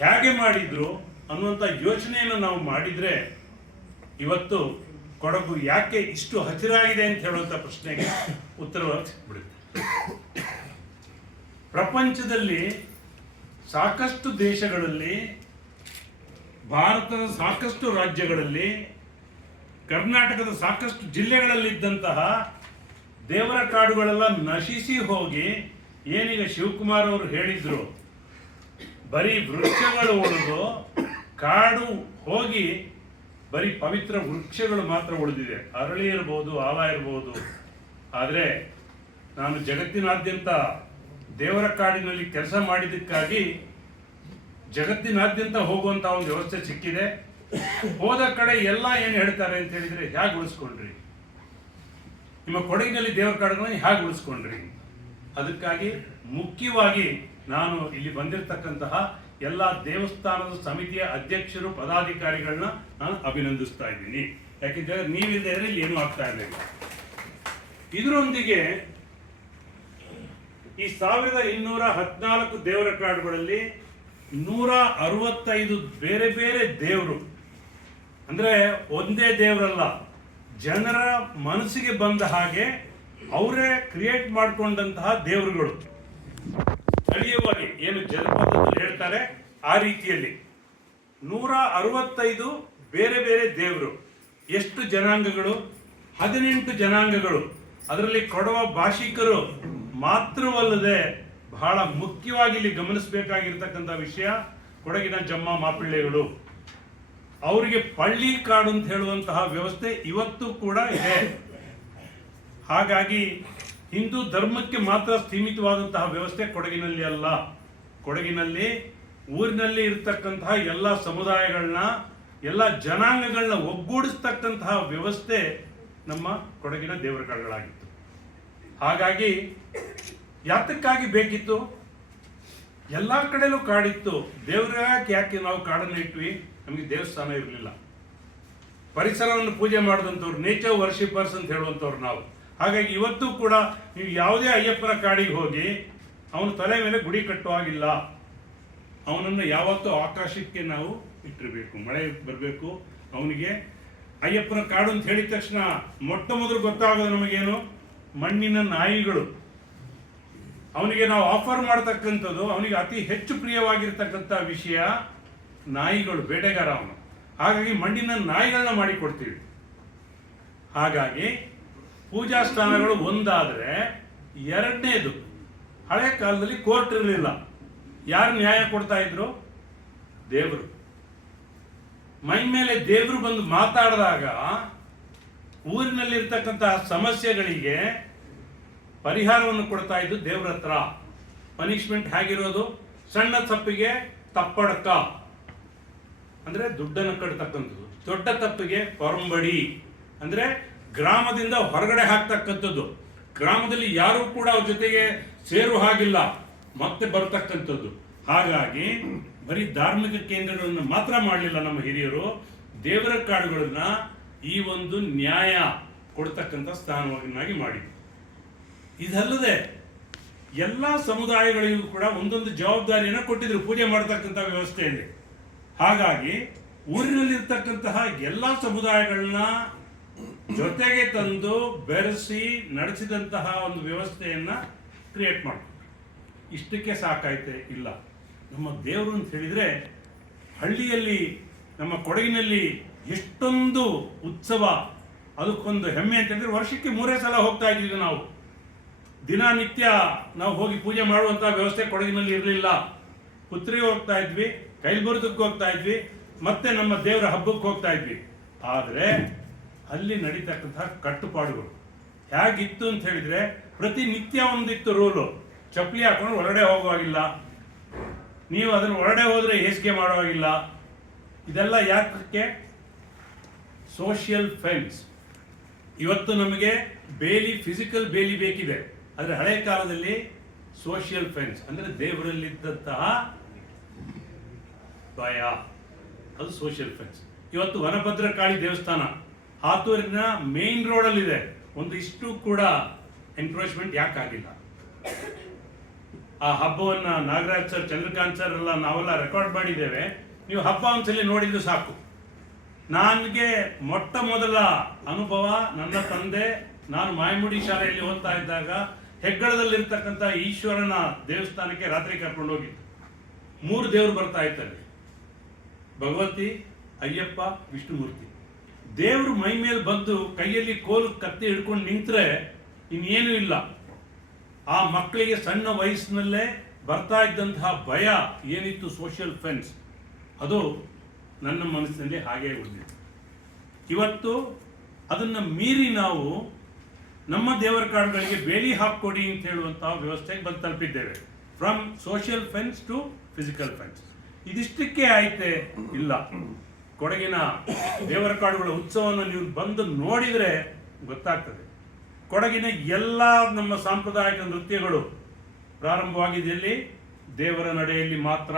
ಹೇಗೆ ಮಾಡಿದ್ರು ಅನ್ನುವಂಥ ಯೋಚನೆಯನ್ನು ನಾವು ಮಾಡಿದರೆ ಇವತ್ತು ಕೊಡಗು ಯಾಕೆ ಇಷ್ಟು ಹಸಿರಾಗಿದೆ ಅಂತ ಹೇಳುವಂಥ ಪ್ರಶ್ನೆಗೆ ಉತ್ತರವಾಗಿ ಸಿಕ್ಬಿಡುತ್ತೆ. ಪ್ರಪಂಚದಲ್ಲಿ ಸಾಕಷ್ಟು ದೇಶಗಳಲ್ಲಿ, ಭಾರತದ ಸಾಕಷ್ಟು ರಾಜ್ಯಗಳಲ್ಲಿ, ಕರ್ನಾಟಕದ ಸಾಕಷ್ಟು ಜಿಲ್ಲೆಗಳಲ್ಲಿದ್ದಂತಹ ದೇವರ ಕಾಡುಗಳೆಲ್ಲ ನಶಿಸಿ ಹೋಗಿ ಏನೀಗ ಶಿವಕುಮಾರ್ ಅವರು ಹೇಳಿದ್ರು, ಬರೀ ವೃಕ್ಷಗಳು ಉಳಿದು ಕಾಡು ಹೋಗಿ ಬರೀ ಪವಿತ್ರ ವೃಕ್ಷಗಳು ಮಾತ್ರ ಉಳಿದಿದೆ. ಅರಳಿ ಇರ್ಬೋದು, ಆಲ ಇರ್ಬೋದು. ಆದರೆ ನಾನು ಜಗತ್ತಿನಾದ್ಯಂತ ದೇವರ ಕಾಡಿನಲ್ಲಿ ಕೆಲಸ ಮಾಡಿದ್ದಕ್ಕಾಗಿ ಜಗತ್ತಿನಾದ್ಯಂತ ಹೋಗುವಂತ ಒಂದು ವ್ಯವಸ್ಥೆ ಸಿಕ್ಕಿದೆ. ಹೋದ ಕಡೆ ಎಲ್ಲ ಏನು ಹೇಳ್ತಾರೆ ಅಂತ ಹೇಳಿದ್ರೆ, ಹೇಗೆ ಉಳಿಸ್ಕೊಂಡ್ರಿ ನಿಮ್ಮ ಕೊಡಗಿನಲ್ಲಿ ದೇವರ ಕಾಡುಗಳನ್ನು ಹೇಗೆ ಉಳಿಸ್ಕೊಂಡ್ರಿ? ಅದಕ್ಕಾಗಿ ಮುಖ್ಯವಾಗಿ ನಾನು ಇಲ್ಲಿ ಬಂದಿರತಕ್ಕಂತಹ ಎಲ್ಲ ದೇವಸ್ಥಾನದ ಸಮಿತಿಯ ಅಧ್ಯಕ್ಷರು, ಪದಾಧಿಕಾರಿಗಳನ್ನ ನಾನು ಅಭಿನಂದಿಸ್ತಾ ಇದ್ದೀನಿ. ಯಾಕೆಂದ್ರೆ ನೀವಿಲ್ಲದೆ ಇಲ್ಲಿ ಏನೂ ಆಗ್ತಾ ಇರಲಿಲ್ಲ. ಇದರೊಂದಿಗೆ ಈ 1214 ದೇವರ ಕಾಡುಗಳಲ್ಲಿ 165 ಬೇರೆ ಬೇರೆ ದೇವರು, ಅಂದ್ರೆ ಒಂದೇ ದೇವರಲ್ಲ, ಜನರ ಮನಸ್ಸಿಗೆ ಬಂದ ಹಾಗೆ ಅವರೇ ಕ್ರಿಯೇಟ್ ಮಾಡಿಕೊಂಡಂತಹ ದೇವರುಗಳು, ಸ್ಥಳೀಯವಾಗಿ ಏನು ಜನಪದದಲ್ಲಿ ಹೇಳ್ತಾರೆ ಆ ರೀತಿಯಲ್ಲಿ 165 ಬೇರೆ ಬೇರೆ ದೇವರು. ಎಷ್ಟು ಜನಾಂಗಗಳು? 18 ಜನಾಂಗಗಳು. ಅದರಲ್ಲಿ ಕೊಡವ ಭಾಷಿಕರು ಮಾತ್ರವಲ್ಲದೆ ಬಹಳ ಮುಖ್ಯವಾಗಿ ಇಲ್ಲಿ ಗಮನಿಸಬೇಕಾಗಿರ್ತಕ್ಕಂಥ ವಿಷಯ ಕೊಡಗಿನ ಜಮ್ಮ ಮಾಪಿಳ್ಳೆಗಳು. ಅವರಿಗೆ ಪಳ್ಳಿ ಕಾಡು ಅಂತ ಹೇಳುವಂತಹ ವ್ಯವಸ್ಥೆ ಇವತ್ತು ಕೂಡ ಇದೆ. ಹಾಗಾಗಿ ಹಿಂದೂ ಧರ್ಮಕ್ಕೆ ಮಾತ್ರ ಸೀಮಿತವಾದಂತಹ ವ್ಯವಸ್ಥೆ ಕೊಡಗಿನಲ್ಲಿ ಅಲ್ಲ. ಕೊಡಗಿನಲ್ಲಿ ಊರಿನಲ್ಲಿ ಇರತಕ್ಕಂತಹ ಎಲ್ಲ ಸಮುದಾಯಗಳನ್ನ, ಎಲ್ಲ ಜನಾಂಗಗಳನ್ನ ಒಗ್ಗೂಡಿಸ್ತಕ್ಕಂತಹ ವ್ಯವಸ್ಥೆ ನಮ್ಮ ಕೊಡಗಿನ ದೇವರ ಕಾಡುಗಳಾಗಿತ್ತು. ಹಾಗಾಗಿ ಯಾತಕ್ಕಾಗಿ ಬೇಕಿತ್ತು? ಎಲ್ಲ ಕಡೆಯಲ್ಲೂ ಕಾಡಿತ್ತು. ದೇವರ ಯಾಕೆ ನಾವು ಕಾಡನ್ನು ಇಟ್ವಿ? ನಮಗೆ ದೇವಸ್ಥಾನ ಇರಲಿಲ್ಲ. ಪರಿಸರವನ್ನು ಪೂಜೆ ಮಾಡಿದಂಥವ್ರು, ನೇಚರ್ ವರ್ಷಿಪರ್ಸ್ ಅಂತ ಹೇಳುವಂಥವ್ರು ನಾವು. ಹಾಗಾಗಿ ಇವತ್ತು ಕೂಡ ನೀವು ಯಾವುದೇ ಅಯ್ಯಪ್ಪನ ಕಾಡಿಗೆ ಹೋಗಿ ಅವನ ತಲೆ ಮೇಲೆ ಗುಡಿ ಕಟ್ಟುವಾಗಿಲ್ಲ. ಅವನನ್ನು ಯಾವತ್ತೂ ಆಕಾಶಕ್ಕೆ ನಾವು ಇಟ್ಟಿರಬೇಕು. ಮಳೆ ಬರಬೇಕು ಅವನಿಗೆ. ಅಯ್ಯಪ್ಪನ ಕಾಡು ಅಂತ ಹೇಳಿದ ತಕ್ಷಣ ಮೊಟ್ಟ ಮೊದಲು ಗೊತ್ತಾಗೋದು ನಮಗೇನು? ಮಣ್ಣಿನ ನಾಯಿಗಳು. ಅವನಿಗೆ ನಾವು ಆಫರ್ ಮಾಡ್ತಕ್ಕಂಥದ್ದು, ಅವನಿಗೆ ಅತಿ ಹೆಚ್ಚು ಪ್ರಿಯವಾಗಿರ್ತಕ್ಕಂಥ ವಿಷಯ ನಾಯಿಗಳು, ಬೇಟೆಗಾರ ಅವನು. ಹಾಗಾಗಿ ಮಣ್ಣಿನ ನಾಯಿಗಳನ್ನ ಮಾಡಿಕೊಡ್ತೀವಿ. ಹಾಗಾಗಿ ಪೂಜಾ ಸ್ಥಾನಗಳು ಒಂದಾದರೆ, ಎರಡನೇದು ಹಳೆ ಕಾಲದಲ್ಲಿ ಕೋರ್ಟ್ ಇರಲಿಲ್ಲ. ಯಾರು ನ್ಯಾಯ ಕೊಡ್ತಾ ಇದ್ರು? ದೇವರು. ಮೈ ಮೇಲೆ ದೇವರು ಬಂದು ಮಾತಾಡಿದಾಗ ಊರಿನಲ್ಲಿರ್ತಕ್ಕಂತಹ ಸಮಸ್ಯೆಗಳಿಗೆ ಪರಿಹಾರವನ್ನು ಕೊಡ್ತಾ ಇದ್ದು ದೇವ್ರ ಹತ್ರ. ಪನಿಷ್ಮೆಂಟ್ ಹೇಗಿರೋದು? ಸಣ್ಣ ತಪ್ಪಿಗೆ ತಪ್ಪಡಕ ಅಂದ್ರೆ ದುಡ್ಡನ್ನು ಕಟ್ತಕ್ಕಂಥದ್ದು, ದೊಡ್ಡ ತಪ್ಪಿಗೆ ಪರಂಬಡಿ ಅಂದ್ರೆ ಗ್ರಾಮದಿಂದ ಹೊರಗಡೆ ಹಾಕ್ತಕ್ಕಂಥದ್ದು. ಗ್ರಾಮದಲ್ಲಿ ಯಾರು ಕೂಡ ಅವ್ರ ಜೊತೆಗೆ ಸೇರು ಹಾಗಿಲ್ಲ, ಮತ್ತೆ ಬರ್ತಕ್ಕಂಥದ್ದು. ಹಾಗಾಗಿ ಬರೀ ಧಾರ್ಮಿಕ ಕೇಂದ್ರಗಳನ್ನು ಮಾತ್ರ ಮಾಡಲಿಲ್ಲ ನಮ್ಮ ಹಿರಿಯರು, ದೇವರ ಕಾಡುಗಳನ್ನ ಈ ಒಂದು ನ್ಯಾಯ ಕೊಡ್ತಕ್ಕಂಥ ಸ್ಥಾನವನ್ನಾಗಿ ಮಾಡಿ. ಇದಲ್ಲದೆ ಎಲ್ಲ ಸಮುದಾಯಗಳಿಗೂ ಕೂಡ ಒಂದೊಂದು ಜವಾಬ್ದಾರಿಯನ್ನು ಕೊಟ್ಟಿದ್ರು ಪೂಜೆ ಮಾಡತಕ್ಕಂಥ ವ್ಯವಸ್ಥೆಯಲ್ಲಿ. ಹಾಗಾಗಿ ಊರಿನಲ್ಲಿರ್ತಕ್ಕಂತಹ ಎಲ್ಲ ಸಮುದಾಯಗಳನ್ನ ಜೊತೆಗೆ ತಂದು ಬೆರೆಸಿ ನಡೆಸಿದಂತಹ ಒಂದು ವ್ಯವಸ್ಥೆಯನ್ನ ಕ್ರಿಯೇಟ್ ಮಾಡಿದ್ರು. ಇಷ್ಟಕ್ಕೆ ಸಾಕಾಯ್ತೆ? ಇಲ್ಲ. ನಮ್ಮ ದೇವರು ಅಂತ ಹೇಳಿದ್ರೆ, ಹಳ್ಳಿಯಲ್ಲಿ ನಮ್ಮ ಕೊಡಗಿನಲ್ಲಿ ಎಷ್ಟೊಂದು ಉತ್ಸವ, ಅದಕ್ಕೊಂದು ಹೆಮ್ಮೆ ಅಂತ ಹೇಳಿದ್ರೆ, ವರ್ಷಕ್ಕೆ 3 ಸಲ ಹೋಗ್ತಾ ಇದ್ದೀವಿ ನಾವು. ದಿನನಿತ್ಯ ನಾವು ಹೋಗಿ ಪೂಜೆ ಮಾಡುವಂಥ ವ್ಯವಸ್ಥೆ ಕೊಡಗಿನಲ್ಲಿ ಇರಲಿಲ್ಲ. ಪುತ್ರಿಗೆ ಹೋಗ್ತಾ ಇದ್ವಿ, ಕೈಲ್ಬುರ್ದಕ್ಕೆ ಹೋಗ್ತಾ ಇದ್ವಿ, ಮತ್ತೆ ನಮ್ಮ ದೇವರ ಹಬ್ಬಕ್ಕೆ ಹೋಗ್ತಾ ಇದ್ವಿ. ಆದರೆ ಅಲ್ಲಿ ನಡೀತಕ್ಕಂತಹ ಕಟ್ಟುಪಾಡುಗಳು ಹೇಗಿತ್ತು ಅಂತ ಹೇಳಿದ್ರೆ, ಪ್ರತಿನಿತ್ಯ ಒಂದಿತ್ತು ರೂಲು. ಚಪ್ಪಲಿ ಹಾಕೊಂಡು ಹೊರಗಡೆ ಹೋಗುವಾಗಿಲ್ಲ, ನೀವು ಅದನ್ನು ಹೊರಗಡೆ ಹೋದ್ರೆ ಹೇಸಿಗೆ ಮಾಡುವಾಗಿಲ್ಲ. ಇದೆಲ್ಲ ಯಾಕೆ? Social fence. ಇವತ್ತು ನಮಗೆ ಬೇಲಿ, ಫಿಸಿಕಲ್ ಬೇಲಿ ಬೇಕಿದೆ. ಆದರೆ ಹಳೆ ಕಾಲದಲ್ಲಿ ಸೋಷಿಯಲ್ ಫೆನ್ಸ್ ಅಂದ್ರೆ ದೇವರಲ್ಲಿದ್ದಂತಹ ಭಯ, ಅದು ಸೋಷಿಯಲ್ ಫೆನ್ಸ್. ಇವತ್ತು ವನಭದ್ರಕಾಳಿ ದೇವಸ್ಥಾನ ಹಾತೂರಿನ ಮೇನ್ ರೋಡಲ್ಲಿದೆ. ಒಂದು ಇಷ್ಟು ಕೂಡ ಎನ್ಕ್ರೋಚ್ಮೆಂಟ್ ಯಾಕಾಗಿಲ್ಲ? ಆ ಹಬ್ಬವನ್ನು ನಾಗರಾಜ್ ಸರ್, ಚಂದ್ರಕಾಂತ್ ಸರ್ ಎಲ್ಲ ನಾವೆಲ್ಲ ರೆಕಾರ್ಡ್ ಮಾಡಿದ್ದೇವೆ. ನೀವು ಹಬ್ಬ ಒಂದ್ಸಲಿ ನೋಡಿದ್ದು ಸಾಕು. ನನಗೆ ಮೊಟ್ಟ ಮೊದಲ ಅನುಭವ ನನ್ನ ತಂದೆ, ನಾನು ಮಾಯಮುಡಿ ಶಾಲೆಯಲ್ಲಿ ಓದ್ತಾ ಇದ್ದಾಗ ಹೆಗ್ಗಳದಲ್ಲಿರ್ತಕ್ಕಂಥ ಈಶ್ವರನ ದೇವಸ್ಥಾನಕ್ಕೆ ರಾತ್ರಿ ಕರ್ಕೊಂಡು ಹೋಗಿದ್ದು. 3 ದೇವರು ಬರ್ತಾ ಇತ್ತಲ್ಲಿ, ಭಗವತಿ, ಅಯ್ಯಪ್ಪ, ವಿಷ್ಣುಮೂರ್ತಿ. ದೇವರು ಮೈ ಮೇಲೆ ಬಂದು ಕೈಯಲ್ಲಿ ಕೋಲು ಕತ್ತಿ ಹಿಡ್ಕೊಂಡು ನಿಂತರೆ ಇನ್ನೇನು ಇಲ್ಲ. ಆ ಮಕ್ಕಳಿಗೆ ಸಣ್ಣ ವಯಸ್ಸಿನಲ್ಲೇ ಬರ್ತಾ ಇದ್ದಂತಹ ಭಯ ಏನಿತ್ತು, ಸೋಷಿಯಲ್ ಫೆನ್ಸ್, ಅದು ನನ್ನ ಮನಸ್ಸಿನಲ್ಲಿ ಹಾಗೆ ಉಳಿದಿದೆ. ಇವತ್ತು ಅದನ್ನು ಮೀರಿ ನಾವು ನಮ್ಮ ದೇವರ ಕಾಡುಗಳಿಗೆ ಬೇಲಿ ಹಾಕ್ಕೊಡಿ ಅಂತ ಹೇಳುವಂತಹ ವ್ಯವಸ್ಥೆಗೆ ಬಂದು ತಲುಪಿದ್ದೇವೆ. From social fence to physical fence. ಇದಿಷ್ಟಕ್ಕೆ ಆಯ್ತೆ? ಇಲ್ಲ. ಕೊಡಗಿನ ದೇವರ ಕಾಡುಗಳ ಉತ್ಸವವನ್ನು ನೀವು ಬಂದು ನೋಡಿದರೆ ಗೊತ್ತಾಗ್ತದೆ. ಕೊಡಗಿನ ಎಲ್ಲ ನಮ್ಮ ಸಾಂಪ್ರದಾಯಿಕ ನೃತ್ಯಗಳು ಪ್ರಾರಂಭವಾಗಿದೆಯಲ್ಲಿ ದೇವರ ನಡೆಯಲ್ಲಿ ಮಾತ್ರ.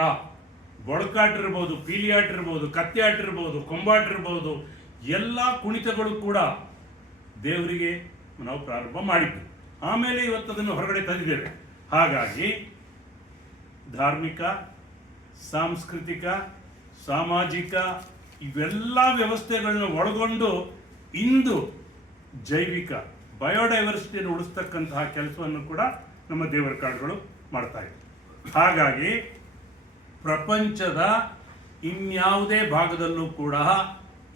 ಬೊಳಕಾಟ ಇರ್ಬೋದು, ಪೀಲಿಯಾಟ ಇರ್ಬೋದು, ಕತ್ಯಾಟ ಇರ್ಬೋದು, ಕೊಂಬಾಟ ಇರ್ಬೋದು, ಎಲ್ಲ ಕುಣಿತಗಳು ಕೂಡ ದೇವರಿಗೆ ನಾವು ಪ್ರಾರಂಭ ಮಾಡಿದ್ದು. ಆಮೇಲೆ ಇವತ್ತು ಅದನ್ನು ಹೊರಗಡೆ ತಂದಿದ್ದೇವೆ. ಹಾಗಾಗಿ ಧಾರ್ಮಿಕ, ಸಾಂಸ್ಕೃತಿಕ, ಸಾಮಾಜಿಕ ಇವೆಲ್ಲ ವ್ಯವಸ್ಥೆಗಳನ್ನ ಒಳಗೊಂಡು ಇಂದು ಜೈವಿಕ ಬಯೋಡೈವರ್ಸಿಟಿಯನ್ನು ಉಳಿಸ್ತಕ್ಕಂತಹ ಕೆಲಸವನ್ನು ಕೂಡ ನಮ್ಮ ದೇವರ ಕಾಡುಗಳು ಮಾಡ್ತಾ ಇದೆ. ಹಾಗಾಗಿ ಪ್ರಪಂಚದ ಇನ್ಯಾವುದೇ ಭಾಗದಲ್ಲೂ ಕೂಡ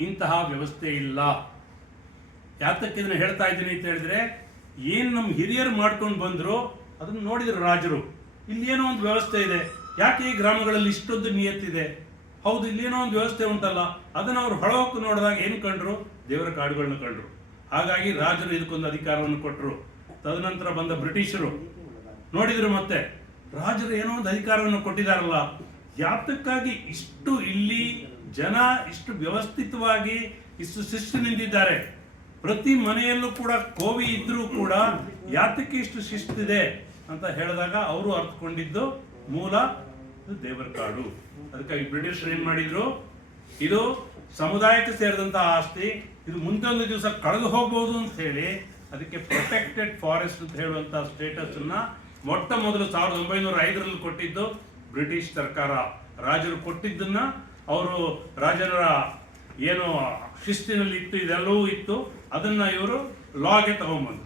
ಇಂತಹ ವ್ಯವಸ್ಥೆ ಇಲ್ಲ. ಯಾತಕ್ಕೆ ಇದನ್ನು ಹೇಳ್ತಾ ಇದ್ದೀನಿ ಅಂತ ಹೇಳಿದ್ರೆ, ಏನು ನಮ್ಮ ಹಿರಿಯರು ಮಾಡ್ಕೊಂಡು ಬಂದರು ಅದನ್ನು ನೋಡಿದ್ರು ರಾಜರು. ಇಲ್ಲೇನೋ ಒಂದು ವ್ಯವಸ್ಥೆ ಇದೆ, ಯಾಕೆ ಈ ಗ್ರಾಮಗಳಲ್ಲಿ ಇಷ್ಟೊಂದು ನಿಯತ್ತಿದೆ, ಹೌದು ಇಲ್ಲೇನೋ ಒಂದು ವ್ಯವಸ್ಥೆ ಉಂಟಲ್ಲ, ಅದನ್ನು ಅವರು ಹೊಳಹೊಕ್ಕು ನೋಡಿದಾಗ ಏನು ಕಂಡ್ರು? ದೇವರ ಕಾಡುಗಳನ್ನ ಕಂಡ್ರು. ಹಾಗಾಗಿ ರಾಜರು ಇದಕ್ಕೊಂದು ಅಧಿಕಾರವನ್ನು ಕೊಟ್ಟರು. ತದನಂತರ ಬಂದ ಬ್ರಿಟಿಷರು ನೋಡಿದ್ರು, ಮತ್ತೆ ರಾಜರು ಏನೋ ಒಂದು ಅಧಿಕಾರವನ್ನು ಕೊಟ್ಟಿದ್ದಾರಲ್ಲ, ಯಾತಕ್ಕಾಗಿ ಇಷ್ಟು ಇಲ್ಲಿ ಜನ ಇಷ್ಟು ವ್ಯವಸ್ಥಿತವಾಗಿ ಇಷ್ಟು ಶಿಸ್ತು ನಿಂತಿದ್ದಾರೆ, ಪ್ರತಿ ಮನೆಯಲ್ಲೂ ಕೂಡ ಕೋವಿ ಇದ್ರೂ ಕೂಡ ಯಾತಕ್ಕೆ ಇಷ್ಟು ಶಿಸ್ತಿದೆ ಅಂತ ಹೇಳಿದಾಗ ಅವರು ಅರ್ಥಕೊಂಡಿದ್ದು ಮೂಲ ದೇವರ ಕಾಡು. ಅದಕ್ಕಾಗಿ ಬ್ರಿಟಿಷರು ಏನ್ ಮಾಡಿದ್ರು, ಇದು ಸಮುದಾಯಕ್ಕೆ ಸೇರಿದಂತಹ ಆಸ್ತಿ, ಇದು ಮುಂದೊಂದು ದಿವಸ ಕಳೆದು ಹೋಗ್ಬೋದು ಅಂತ ಹೇಳಿ ಅದಕ್ಕೆ ಪ್ರೊಟೆಕ್ಟೆಡ್ ಫಾರೆಸ್ಟ್ ಅಂತ ಹೇಳುವಂತಹ ಸ್ಟೇಟಸ್ ಅನ್ನ ಮೊಟ್ಟ ಮೊದಲು 1905ರಲ್ಲಿ ಕೊಟ್ಟಿದ್ದು ಬ್ರಿಟಿಷ್ ಸರ್ಕಾರ. ರಾಜರು ಕೊಟ್ಟಿದ್ದನ್ನ ಅವರು ರಾಜರ ಏನು ಶಿಸ್ತಿನಲ್ಲಿ ಇತ್ತು, ಇದೆಲ್ಲವೂ ಇತ್ತು, ಅದನ್ನ ಇವರು ಲಾಗೆ ತಗೊಂಡ್ಬಂದ್ರು.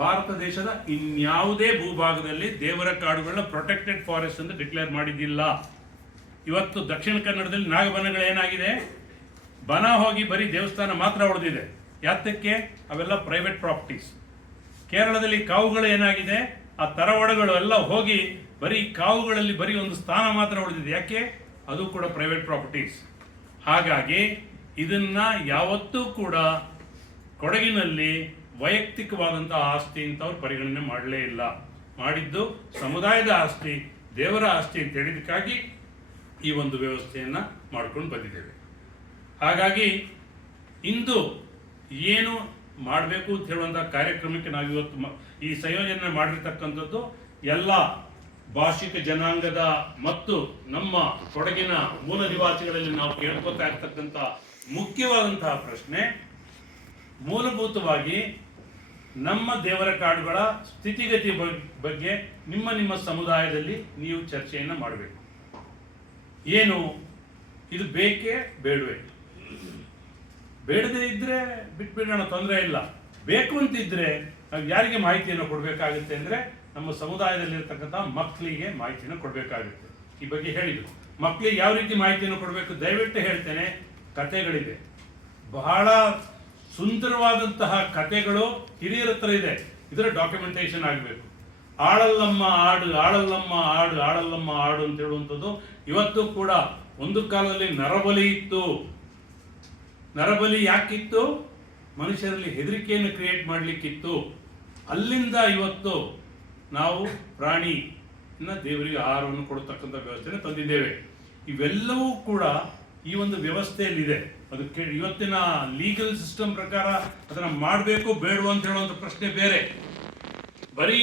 ಭಾರತ ದೇಶದ ಇನ್ಯಾವುದೇ ಭೂಭಾಗದಲ್ಲಿ ದೇವರ ಕಾಡುಗಳನ್ನ ಪ್ರೊಟೆಕ್ಟೆಡ್ ಫಾರೆಸ್ಟ್ ಅಂತ ಡಿಕ್ಲೇರ್ ಮಾಡಿದ್ದಿಲ್ಲ. ಇವತ್ತು ದಕ್ಷಿಣ ಕನ್ನಡದಲ್ಲಿ ನಾಗಬನಗಳು ಏನಾಗಿದೆ, ಬನ ಹೋಗಿ ಬರೀ ದೇವಸ್ಥಾನ ಮಾತ್ರ ಉಳಿದಿದೆ. ಯಾತಕ್ಕೆ? ಅವೆಲ್ಲ ಪ್ರೈವೇಟ್ ಪ್ರಾಪರ್ಟೀಸ್. ಕೇರಳದಲ್ಲಿ ಕಾವುಗಳು ಏನಾಗಿದೆ, ಆ ತರವಡಗಳು ಎಲ್ಲ ಹೋಗಿ ಬರೀ ಕಾವುಗಳಲ್ಲಿ ಬರೀ ಒಂದು ಸ್ಥಾನ ಮಾತ್ರ ಉಳಿದಿದೆ. ಯಾಕೆ? ಅದು ಕೂಡ ಪ್ರೈವೇಟ್ ಪ್ರಾಪರ್ಟೀಸ್. ಹಾಗಾಗಿ ಇದನ್ನ ಯಾವತ್ತೂ ಕೂಡ ಕೊಡಗಿನಲ್ಲಿ ವೈಯಕ್ತಿಕವಾದಂತಹ ಆಸ್ತಿ ಅಂತ ಅವ್ರು ಪರಿಗಣನೆ ಮಾಡಲೇ ಇಲ್ಲ. ಮಾಡಿದ್ದು ಸಮುದಾಯದ ಆಸ್ತಿ, ದೇವರ ಆಸ್ತಿ ಅಂತ ಹೇಳಿದಕ್ಕಾಗಿ ಈ ಒಂದು ವ್ಯವಸ್ಥೆಯನ್ನ ಮಾಡ್ಕೊಂಡು ಬಂದಿದ್ದೇವೆ. ಹಾಗಾಗಿ ಇಂದು ಏನು ಮಾಡಬೇಕು ಅಂತ ಹೇಳುವಂಥ ಕಾರ್ಯಕ್ರಮಕ್ಕೆ ನಾವಿವತ್ತು ಈ ಸಂಯೋಜನೆ ಮಾಡಿರ್ತಕ್ಕಂಥದ್ದು ಎಲ್ಲ ಭಾಷಿಕ ಜನಾಂಗದ ಮತ್ತು ನಮ್ಮ ಕೊಡಗಿನ ಮೂಲ ನಿವಾಸಿಗಳಲ್ಲಿ ನಾವು ಕೇಳ್ಕೊತಾ ಇರ್ತಕ್ಕಂಥ ಮುಖ್ಯವಾದಂತಹ ಪ್ರಶ್ನೆ, ಮೂಲಭೂತವಾಗಿ ನಮ್ಮ ದೇವರ ಕಾಡುಗಳ ಸ್ಥಿತಿಗತಿ ಬಗ್ಗೆ ನಿಮ್ಮ ಸಮುದಾಯದಲ್ಲಿ ನೀವು ಚರ್ಚೆಯನ್ನು ಮಾಡಬೇಕು. ಏನು ಇದು ಬೇಕೇ ಬೇಡವೇ? ಬೇಡದೇ ಇದ್ರೆ ಬಿಟ್ಬಿಡೋಣ, ತೊಂದರೆ ಇಲ್ಲ. ಬೇಕು ಅಂತಿದ್ರೆ ನಾವು ಯಾರಿಗೆ ಮಾಹಿತಿಯನ್ನು ಕೊಡಬೇಕಾಗುತ್ತೆ ಅಂದರೆ ನಮ್ಮ ಸಮುದಾಯದಲ್ಲಿರ್ತಕ್ಕಂಥ ಮಕ್ಕಳಿಗೆ ಮಾಹಿತಿಯನ್ನು ಕೊಡಬೇಕಾಗುತ್ತೆ. ಈ ಬಗ್ಗೆ ಹೇಳಿದ್ರು. ಮಕ್ಕಳಿಗೆ ಯಾವ ರೀತಿ ಮಾಹಿತಿಯನ್ನು ಕೊಡಬೇಕು ದಯವಿಟ್ಟು ಹೇಳ್ತೇನೆ. ಕಥೆಗಳಿದೆ, ಬಹಳ ಸುಂದರವಾದಂತಹ ಕಥೆಗಳು ಹಿರಿಯರ ಹತ್ರ ಇದೆ. ಇದರ ಡಾಕ್ಯುಮೆಂಟೇಶನ್ ಆಗಬೇಕು. ಆಳಲ್ಲಮ್ಮ ಆಡು, ಆಳಲ್ಲಮ್ಮ ಆಡು, ಆಳಲ್ಲಮ್ಮ ಆಡು ಅಂತ ಹೇಳುವಂಥದ್ದು ಇವತ್ತು ಕೂಡ. ಒಂದು ಕಾಲದಲ್ಲಿ ನರಬಲಿ ಇತ್ತು. ನರಬಲಿ ಯಾಕಿತ್ತು? ಮನುಷ್ಯರಲ್ಲಿ ಹೆದರಿಕೆಯನ್ನು ಕ್ರಿಯೇಟ್ ಮಾಡಲಿಕ್ಕಿತ್ತು. ಅಲ್ಲಿಂದ ಇವತ್ತು ನಾವು ಪ್ರಾಣಿ ದೇವರಿಗೆ ಆಹಾರವನ್ನು ಕೊಡತಕ್ಕಂಥ ವ್ಯವಸ್ಥೆಯನ್ನು ತಂದಿದ್ದೇವೆ. ಇವೆಲ್ಲವೂ ಕೂಡ ಈ ಒಂದು ವ್ಯವಸ್ಥೆಯಲ್ಲಿದೆ. ಅದಕ್ಕೆ ಇವತ್ತಿನ ಲೀಗಲ್ ಸಿಸ್ಟಮ್ ಪ್ರಕಾರ ಅದನ್ನ ಮಾಡಬೇಕು ಬೇಡವು ಅಂತ ಹೇಳುವಂಥ ಪ್ರಶ್ನೆ ಬೇರೆ. ಬರೀ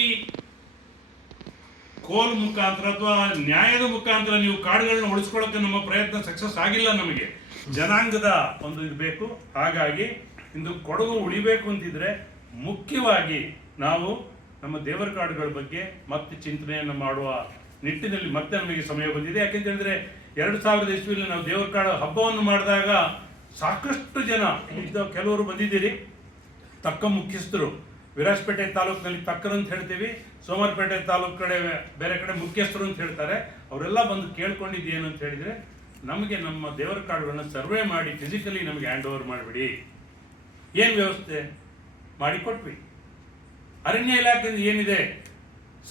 ಕೋಲ್ ಮುಖಾಂತರ ಅಥವಾ ನ್ಯಾಯದ ಮುಖಾಂತರ ನೀವು ಕಾಡುಗಳನ್ನ ಉಳಿಸ್ಕೊಳ್ಳೋಕೆ ನಮ್ಮ ಪ್ರಯತ್ನ ಸಕ್ಸಸ್ ಆಗಿಲ್ಲ. ನಮಗೆ ಜನಾಂಗದ ಒಂದು ಇದು ಬೇಕು. ಹಾಗಾಗಿ ಇಂದು ಕೊಡಗು ಉಳಿಬೇಕು ಅಂತಿದ್ರೆ ಮುಖ್ಯವಾಗಿ ನಾವು ನಮ್ಮ ದೇವರ ಕಾಡುಗಳ ಬಗ್ಗೆ ಮತ್ತೆ ಚಿಂತನೆಯನ್ನು ಮಾಡುವ ನಿಟ್ಟಿನಲ್ಲಿ ಮತ್ತೆ ನಮಗೆ ಸಮಯ ಬಂದಿದೆ. ಯಾಕೆಂತ ಹೇಳಿದ್ರೆ 2000 ಇಸ್ವಿಯಲ್ಲಿ ನಾವು ದೇವರ ಕಾಡು ಹಬ್ಬವನ್ನು ಮಾಡಿದಾಗ ಸಾಕಷ್ಟು ಜನ ಇದ್ದ ಕೆಲವರು ಬಂದಿದ್ದೀರಿ. ತಕ್ಕ ಮುಖ್ಯಸ್ಥರು, ವಿರಾಜಪೇಟೆ ತಾಲೂಕಿನಲ್ಲಿ ತಕ್ಕರು ಅಂತ ಹೇಳ್ತೀವಿ, ಸೋಮವಾರಪೇಟೆ ತಾಲೂಕು ಕಡೆ ಬೇರೆ ಕಡೆ ಮುಖ್ಯಸ್ಥರು ಅಂತ ಹೇಳ್ತಾರೆ. ಅವರೆಲ್ಲ ಬಂದು ಕೇಳ್ಕೊಂಡಿದ್ದೇನು ಅಂತ ಹೇಳಿದರೆ, ನಮಗೆ ನಮ್ಮ ದೇವರ ಕಾಡುಗಳನ್ನ ಸರ್ವೆ ಮಾಡಿ ಫಿಸಿಕಲಿ ನಮಗೆ ಹ್ಯಾಂಡ್ ಓವರ್ ಮಾಡಿಬಿಡಿ, ಏನು ವ್ಯವಸ್ಥೆ ಮಾಡಿಕೊಟ್ವಿ. ಅರಣ್ಯ ಇಲಾಖೆಯಿಂದ ಏನಿದೆ,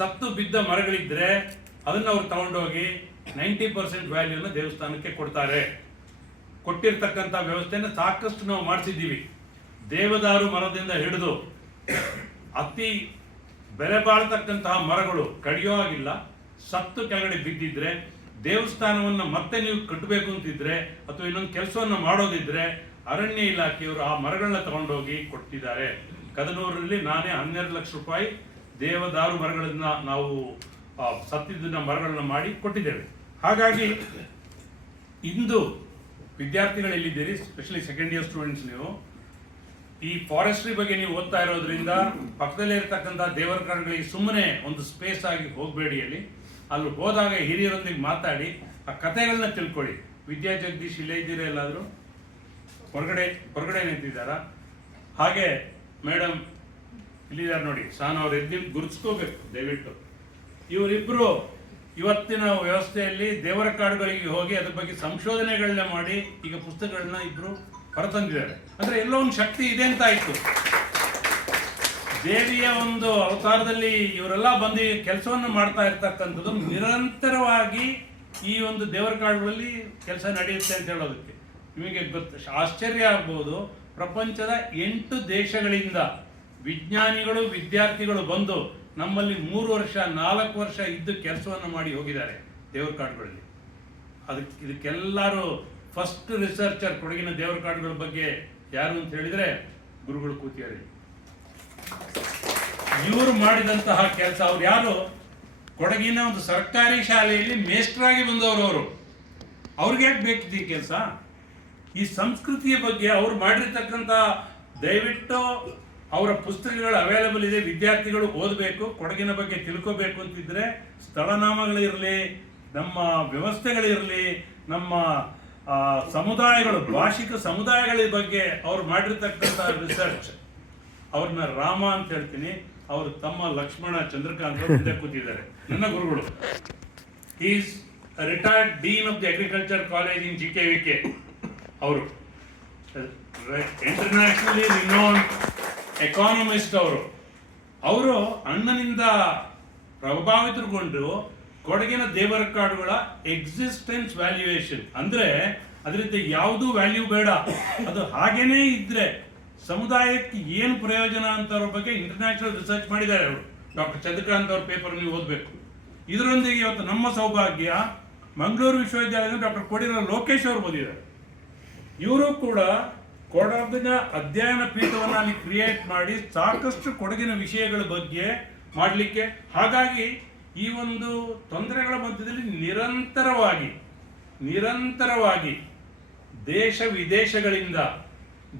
ಸತ್ತು ಬಿದ್ದ ಮರಗಳಿದ್ರೆ ಅದನ್ನು ಅವ್ರು ತಗೊಂಡೋಗಿ 90% ವ್ಯಾಲ್ಯೂನ ದೇವಸ್ಥಾನಕ್ಕೆ ಕೊಡ್ತಾರೆ. ಕೊಟ್ಟಿರ್ತಕ್ಕಂಥ ವ್ಯವಸ್ಥೆಯನ್ನು ಸಾಕಷ್ಟು ನಾವು ಮಾಡಿಸಿದ್ದೀವಿ. ದೇವದಾರು ಮರದಿಂದ ಹಿಡಿದು ಅತಿ ಬೆಲೆ ಬಾಳ್ತಕ್ಕಂತಹ ಮರಗಳು ಕಡಿಯೋ ಆಗಿಲ್ಲ. ಸತ್ತು ಕೆಳಗಡೆ ಬಿದ್ದಿದ್ರೆ ದೇವಸ್ಥಾನವನ್ನು ಮತ್ತೆ ನೀವು ಕಟ್ಟಬೇಕು ಅಂತಿದ್ರೆ ಅಥವಾ ಇನ್ನೊಂದು ಕೆಲಸವನ್ನು ಮಾಡೋದಿದ್ರೆ ಅರಣ್ಯ ಇಲಾಖೆಯವರು ಆ ಮರಗಳನ್ನ ತಗೊಂಡೋಗಿ ಕೊಟ್ಟಿದ್ದಾರೆ. ಕದನೂರಲ್ಲಿ ನಾನೇ 12 ಲಕ್ಷ ರೂಪಾಯಿ ದೇವದಾರು ಮರಗಳನ್ನ ನಾವು ಸತ್ತಿದ್ದ ಮರಗಳನ್ನ ಮಾಡಿ ಕೊಟ್ಟಿದ್ದೇವೆ. ಹಾಗಾಗಿ ಇಂದು ವಿದ್ಯಾರ್ಥಿಗಳು ಎಲ್ಲಿದ್ದೀರಿ, ಸ್ಪೆಷಲಿ ಸೆಕೆಂಡ್ ಇಯರ್ ಸ್ಟೂಡೆಂಟ್ಸ್, ನೀವು ಈ ಫಾರೆಸ್ಟ್ರಿ ಬಗ್ಗೆ ನೀವು ಓದ್ತಾ ಇರೋದ್ರಿಂದ ಪಕ್ಕದಲ್ಲೇ ಇರ್ತಕ್ಕಂಥ ದೇವರ ಕಾಡುಗಳಿಗೆ ಸುಮ್ಮನೆ ಒಂದು ಸ್ಪೇಸ್ ಆಗಿ ಹೋಗಬೇಡಿ. ಅಲ್ಲಿ ಹೋದಾಗ ಹಿರಿಯರೊಂದಿಗೆ ಮಾತಾಡಿ ಆ ಕಥೆಗಳನ್ನ ತಿಳ್ಕೊಳ್ಳಿ. ವಿದ್ಯಾ ಜಗದೀಶ್ ಇಲ್ಲೇ ಇದ್ದೀರಾ, ಎಲ್ಲಾದರೂ ಹೊರಗಡೆ ನಿಂತಿದ್ದಾರಾ? ಹಾಗೆ ಮೇಡಮ್ ಇಲ್ಲಿದ್ದಾರೆ ನೋಡಿ, ಅವ್ರು ಎದ್ದು ಗುರುತಿಸ್ಕೋಬೇಕು ದಯವಿಟ್ಟು. ಇವರಿಬ್ಬರು ಇವತ್ತಿನ ವ್ಯವಸ್ಥೆಯಲ್ಲಿ ದೇವರ ಕಾಡುಗಳಿಗೆ ಹೋಗಿ ಅದ್ರ ಬಗ್ಗೆ ಸಂಶೋಧನೆಗಳನ್ನ ಮಾಡಿ ಈಗ ಪುಸ್ತಕಗಳನ್ನ ಇಬ್ರು ಹೊರತಂದಿದ್ದಾರೆ. ಅಂದ್ರೆ ಎಲ್ಲೋ ಒಂದು ಶಕ್ತಿ ಇದೆ ಅಂತ ಆಯ್ತು. ದೇವಿಯ ಒಂದು ಅವತಾರದಲ್ಲಿ ಇವರೆಲ್ಲ ಬಂದು ಕೆಲಸವನ್ನು ಮಾಡ್ತಾ ಇರ್ತಕ್ಕಂಥದ್ದು ನಿರಂತರವಾಗಿ ಈ ಒಂದು ದೇವರ ಕಾಡುಗಳಲ್ಲಿ ಕೆಲಸ ನಡೆಯುತ್ತೆ ಅಂತ ಹೇಳೋದಕ್ಕೆ ನಿಮಗೆ ಆಶ್ಚರ್ಯ ಆಗ್ಬೋದು. ಪ್ರಪಂಚದ 8 ದೇಶಗಳಿಂದ ವಿಜ್ಞಾನಿಗಳು ವಿದ್ಯಾರ್ಥಿಗಳು ಬಂದು ನಮ್ಮಲ್ಲಿ 3 ವರ್ಷ 4 ವರ್ಷ ಇದ್ದು ಕೆಲಸವನ್ನು ಮಾಡಿ ಹೋಗಿದ್ದಾರೆ ದೇವರ ಕಾಡುಗಳಲ್ಲಿ. ಇದಕ್ಕೆಲ್ಲರೂ ಫಸ್ಟ್ ರಿಸರ್ಚರ್ ಕೊಡಗಿನ ದೇವರ ಕಾಡುಗಳ ಬಗ್ಗೆ ಯಾರು ಅಂತ ಹೇಳಿದ್ರೆ ಗುರುಗಳು ಕೂತಿಯಾರೆ. ಇವರು ಮಾಡಿದಂತಹ ಕೆಲಸ, ಅವ್ರು ಯಾರು, ಕೊಡಗಿನ ಒಂದು ಸರ್ಕಾರಿ ಶಾಲೆಯಲ್ಲಿ ಮೇಸ್ಟ್ರಾಗಿ ಬಂದವರು. ಅವ್ರಿಗೆ ಯಾಕೆ ಬೇಕಿತ್ತು ಈ ಕೆಲಸ? ಈ ಸಂಸ್ಕೃತಿಯ ಬಗ್ಗೆ ಅವ್ರು ಮಾಡಿರ್ತಕ್ಕಂಥ, ದಯವಿಟ್ಟು ಅವರ ಪುಸ್ತಕಗಳು ಅವೈಲಬಲ್ ಇದೆ, ವಿದ್ಯಾರ್ಥಿಗಳು ಓದಬೇಕು, ಕೊಡಗಿನ ಬಗ್ಗೆ ತಿಳ್ಕೋಬೇಕು ಅಂತಿದ್ರೆ ಸ್ಥಳನಾಮಗಳಿರಲಿ, ನಮ್ಮ ವ್ಯವಸ್ಥೆಗಳಿರಲಿ, ನಮ್ಮ ಸಮುದಾಯಗಳು, ಭಾಷಿಕ ಸಮುದಾಯಗಳ ಬಗ್ಗೆ ಅವ್ರು ಮಾಡಿರ್ತಕ್ಕಂಥ ರಿಸರ್ಚ್. ಅವ್ರನ್ನ ರಾಮ ಅಂತ ಹೇಳ್ತೀನಿ, ಅವರು ತಮ್ಮ ಲಕ್ಷ್ಮಣ ಚಂದ್ರಕಾಂತ್ ಮುಂದೆ ಕೂತಿದ್ದಾರೆ, ನನ್ನ ಗುರುಗಳು. Is retired dean of the agriculture college in GKVK. ಅವರು ಇಂಟರ್ನ್ಯಾಷನಲಿ ರಿನೌಂಡ್ ಎಕಾನಮಿಸ್ಟ್. ಅವರು ಅಣ್ಣನಿಂದ ಪ್ರಭಾವಿತಗೊಂಡು ಕೊಡಗಿನ ದೇವರ ಕಾಡುಗಳ ಎಕ್ಸಿಸ್ಟೆನ್ಸ್ ವ್ಯಾಲ್ಯೂಯೇಷನ್, ಅಂದ್ರೆ ಅದರಿಂದ ಯಾವುದೂ ವ್ಯಾಲ್ಯೂ ಬೇಡ, ಅದು ಹಾಗೇನೇ ಇದ್ರೆ ಸಮುದಾಯಕ್ಕೆ ಏನು ಪ್ರಯೋಜನ ಅಂತವ್ರ ಬಗ್ಗೆ ಇಂಟರ್ನ್ಯಾಷನಲ್ ರಿಸರ್ಚ್ ಮಾಡಿದ್ದಾರೆ ಅವರು. ಡಾಕ್ಟರ್ ಚಂದ್ರಕಾಂತ್ ಅವ್ರ ಪೇಪರ್ ನೀವು ಓದಬೇಕು. ಇದರೊಂದಿಗೆ ಇವತ್ತು ನಮ್ಮ ಸೌಭಾಗ್ಯ, ಮಂಗಳೂರು ವಿಶ್ವವಿದ್ಯಾಲಯದ ಡಾಕ್ಟರ್ ಕೋಡಿರ ಲೋಕೇಶ್ ಅವರು ಬಂದಿದ್ದಾರೆ. ಇವರು ಕೂಡ ಕೊಡಗಿನ ಅಧ್ಯಯನ ಪೀಠವನ್ನು ಅಲ್ಲಿ ಕ್ರಿಯೇಟ್ ಮಾಡಿ ಸಾಕಷ್ಟು ಕೊಡಗಿನ ವಿಷಯಗಳ ಬಗ್ಗೆ ಮಾಡಲಿಕ್ಕೆ. ಹಾಗಾಗಿ ಈ ಒಂದು ತೊಂದರೆಗಳ ಮಧ್ಯದಲ್ಲಿ ನಿರಂತರವಾಗಿ ದೇಶ ವಿದೇಶಗಳಿಂದ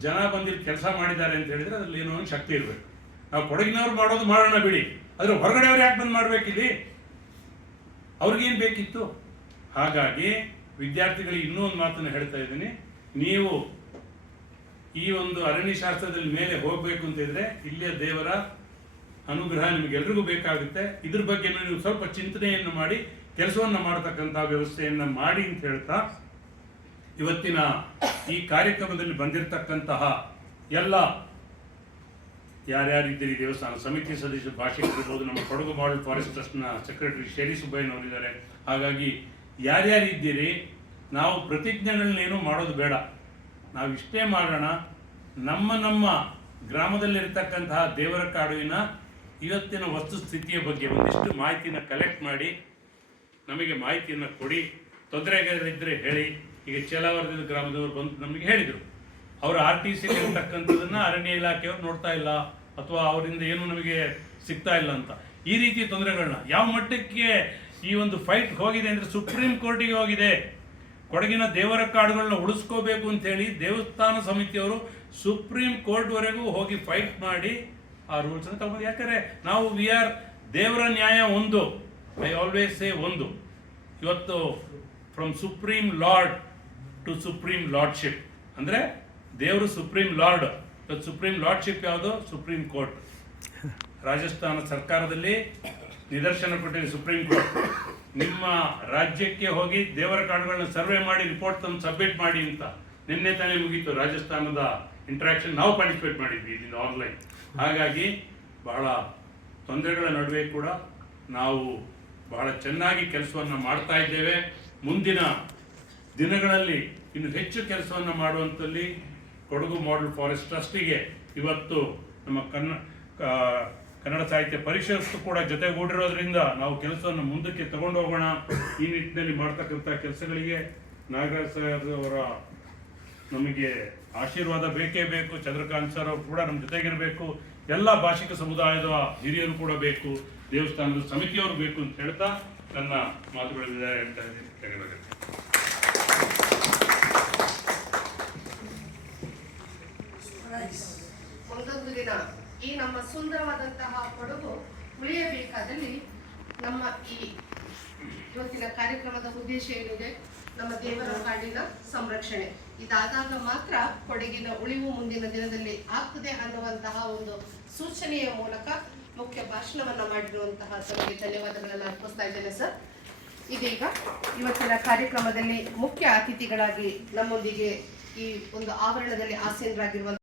ಜನ ಬಂದಿಲ್ಲಿ ಕೆಲಸ ಮಾಡಿದ್ದಾರೆ ಅಂತ ಹೇಳಿದ್ರೆ ಅದ್ರಲ್ಲಿ ಏನೋ ಒಂದು ಶಕ್ತಿ ಇರಬೇಕು. ನಾವು ಕೊಡಗಿನವ್ರು ಮಾಡೋದು ಮಾಡೋಣ ಬಿಡಿ, ಆದ್ರೆ ಹೊರಗಡೆ ಅವ್ರು ಯಾಕೆ ಬಂದು ಮಾಡ್ಬೇಕಿಲ್ಲಿ? ಅವ್ರಿಗೇನು ಬೇಕಿತ್ತು? ಹಾಗಾಗಿ ವಿದ್ಯಾರ್ಥಿಗಳಿಗೆ ಇನ್ನೂ ಒಂದು ಮಾತನ್ನು ಹೇಳ್ತಾ ಇದ್ದೀನಿ, ನೀವು ಈ ಒಂದು ಅರಣ್ಯಶಾಸ್ತ್ರದಲ್ಲಿ ಮೇಲೆ ಹೋಗಬೇಕು ಅಂತಿದ್ರೆ ಇಲ್ಲಿಯ ದೇವರ ಅನುಗ್ರಹ ನಿಮಗೆಲ್ರಿಗೂ ಬೇಕಾಗುತ್ತೆ. ಇದ್ರ ಬಗ್ಗೆ ನೀವು ಸ್ವಲ್ಪ ಚಿಂತನೆಯನ್ನು ಮಾಡಿ ಕೆಲಸವನ್ನು ಮಾಡತಕ್ಕಂಥ ವ್ಯವಸ್ಥೆಯನ್ನು ಮಾಡಿ ಅಂತ ಹೇಳ್ತಾ, ಇವತ್ತಿನ ಈ ಕಾರ್ಯಕ್ರಮದಲ್ಲಿ ಬಂದಿರತಕ್ಕಂತಹ ಎಲ್ಲ ಯಾರ್ಯಾರಿದ್ದೀರಿ, ದೇವಸ್ಥಾನ ಸಮಿತಿ ಸದಸ್ಯರು, ಭಾಷಿಕರಿರ್ಬೋದು, ನಮ್ಮ ಕೊಡಗು ಮಾಡಲ್ ಫಾರೆಸ್ಟ್ ಟ್ರಸ್ಟ್ನ ಸೆಕ್ರೆಟರಿ ಶೇರಿ ಸುಬ್ಬಯ್ಯನವರಿದ್ದಾರೆ. ಹಾಗಾಗಿ ಯಾರ್ಯಾರಿದ್ದೀರಿ, ನಾವು ಪ್ರತಿಜ್ಞೆಗಳನ್ನೇನು ಮಾಡೋದು ಬೇಡ, ನಾವು ಇಷ್ಟೇ ಮಾಡೋಣ, ನಮ್ಮ ಗ್ರಾಮದಲ್ಲಿರ್ತಕ್ಕಂತಹ ದೇವರ ಕಾಡುವಿನ ಇವತ್ತಿನ ವಸ್ತುಸ್ಥಿತಿಯ ಬಗ್ಗೆ ಒಂದಿಷ್ಟು ಮಾಹಿತಿಯನ್ನು ಕಲೆಕ್ಟ್ ಮಾಡಿ ನಮಗೆ ಮಾಹಿತಿಯನ್ನು ಕೊಡಿ. ತೊಂದರೆಗಳಿದ್ದರೆ ಹೇಳಿ. ಈಗ ಚೇಲಾವರದ ಗ್ರಾಮದವರು ಬಂದು ನಮಗೆ ಹೇಳಿದರು, ಅವರು RTC ಇರ್ತಕ್ಕಂಥದ್ದನ್ನು ಅರಣ್ಯ ಇಲಾಖೆಯವರು ನೋಡ್ತಾ ಇಲ್ಲ ಅಥವಾ ಅವರಿಂದ ಏನು ನಮಗೆ ಸಿಗ್ತಾ ಇಲ್ಲ ಅಂತ. ಈ ರೀತಿ ತೊಂದರೆಗಳನ್ನ ಯಾವ ಮಟ್ಟಕ್ಕೆ ಈ ಒಂದು ಫೈಟ್ ಹೋಗಿದೆ ಅಂದರೆ ಸುಪ್ರೀಂ ಕೋರ್ಟಿಗೆ ಹೋಗಿದೆ. ಕೊಡಗಿನ ದೇವರ ಕಾಡುಗಳನ್ನ ಉಳಿಸ್ಕೋಬೇಕು ಅಂತ ಹೇಳಿ ದೇವಸ್ಥಾನ ಸಮಿತಿಯವರು ಸುಪ್ರೀಂ ಕೋರ್ಟ್ವರೆಗೂ ಹೋಗಿ ಫೈಟ್ ಮಾಡಿ ಆ ರೂಲ್ಸ್ ಅನ್ನು ತಗೊಂಡು, ಯಾಕಂದ್ರೆ ನಾವು ದೇವರ ನ್ಯಾಯ ಒಂದು, ಐ ಆಲ್ವೇಸ್ ಸೇ ಒಂದು. ಇವತ್ತು from supreme lord to supreme lordship, ಅಂದ್ರೆ ದೇವರು ಸುಪ್ರೀಂ ಲಾರ್ಡ್. ಇವತ್ತು ಸುಪ್ರೀಂ ಲಾರ್ಡ್ಶಿಪ್ ಯಾವುದು? Supreme court. ರಾಜಸ್ಥಾನ ಸರ್ಕಾರದಲ್ಲಿ ನಿದರ್ಶನ ಕೊಟ್ಟಿದೆ ಸುಪ್ರೀಂ ಕೋರ್ಟ್, ನಿಮ್ಮ ರಾಜ್ಯಕ್ಕೆ ಹೋಗಿ ದೇವರ ಕಾಡುಗಳನ್ನ ಸರ್ವೆ ಮಾಡಿ ರಿಪೋರ್ಟ್ ತಂದು ಸಬ್ಮಿಟ್ ಮಾಡಿ ಅಂತ. ನಿನ್ನೆ ತಾನೇ ಮುಗೀತು ರಾಜಸ್ಥಾನದ ಇಂಟ್ರಾಕ್ಷನ್, ನಾವು ಪಾರ್ಟಿಸಿಪೇಟ್ ಮಾಡಿದ್ವಿ ಇದರಿಂದ ಆನ್ಲೈನ್. ಹಾಗಾಗಿ ಬಹಳ ತೊಂದರೆಗಳ ನಡುವೆ ಕೂಡ ನಾವು ಬಹಳ ಚೆನ್ನಾಗಿ ಕೆಲಸವನ್ನು ಮಾಡ್ತಾ ಇದ್ದೇವೆ. ಮುಂದಿನ ದಿನಗಳಲ್ಲಿ ಇನ್ನು ಹೆಚ್ಚು ಕೆಲಸವನ್ನು ಮಾಡುವಂಥಲ್ಲಿ ಕೊಡಗು ಮಾಡೆಲ್ ಫಾರೆಸ್ಟ್ ಟ್ರಸ್ಟಿಗೆ ಇವತ್ತು ನಮ್ಮ ಕನ್ನಡ ಸಾಹಿತ್ಯ ಪರಿಷತ್ತು ಕೂಡ ಜೊತೆಗೂಡಿರೋದ್ರಿಂದ ನಾವು ಕೆಲಸವನ್ನು ಮುಂದಕ್ಕೆ ತಗೊಂಡು ಹೋಗೋಣ. ಈ ನಿಟ್ಟಿನಲ್ಲಿ ಮಾಡ್ತಕ್ಕಂಥ ಕೆಲಸಗಳಿಗೆ ನಾಗರಾಜ್ ಸರ್ ಅವರ ನಮಗೆ ಆಶೀರ್ವಾದ ಬೇಕೇ ಬೇಕು. ಚಂದ್ರಕಾಂತ್ ಸರ್ ಅವರು ಕೂಡ ನಮ್ಮ ಜೊತೆಗಿರಬೇಕು. ಎಲ್ಲ ಭಾಷಿಕ ಸಮುದಾಯದ ಹಿರಿಯರು ಕೂಡ ಬೇಕು, ದೇವಸ್ಥಾನದ ಸಮಿತಿಯವರು ಬೇಕು ಅಂತ ಹೇಳ್ತಾ ನನ್ನ ಮಾತುಗಳಿಂದ ಹೇಳ್ತಾ ಇದ್ದೀನಿ. ಒಂದೊಂದು ದಿನ ಈ ನಮ್ಮ ಸುಂದರವಾದಂತಹ ಕೊಡಗು ಉಳಿಯಬೇಕಾದಲ್ಲಿ ನಮ್ಮ ಈ ಇವತ್ತಿನ ಕಾರ್ಯಕ್ರಮದ ಉದ್ದೇಶ ಏನಿದೆ, ನಮ್ಮ ದೇವರ ಕಾಡಿನ ಸಂರಕ್ಷಣೆ. ಇದಾದಾಗ ಮಾತ್ರ ಕೊಡಗಿನ ಉಳಿವು ಮುಂದಿನ ದಿನದಲ್ಲಿ ಆಗ್ತದೆ ಅನ್ನುವಂತಹ ಒಂದು ಸೂಚನೆಯ ಮೂಲಕ ಮುಖ್ಯ ಭಾಷಣವನ್ನ ಮಾಡಿರುವಂತಹ ತಮಗೆ ಧನ್ಯವಾದಗಳನ್ನು ಅರ್ಪಿಸ್ತಾ ಇದ್ದೇನೆ ಸರ್. ಇದೀಗ ಇವತ್ತಿನ ಕಾರ್ಯಕ್ರಮದಲ್ಲಿ ಮುಖ್ಯ ಅತಿಥಿಗಳಾಗಿ ನಮ್ಮೊಂದಿಗೆ ಈ ಒಂದು ಆವರಣದಲ್ಲಿ ಆಸೀನರಾಗಿರುವಂತಹ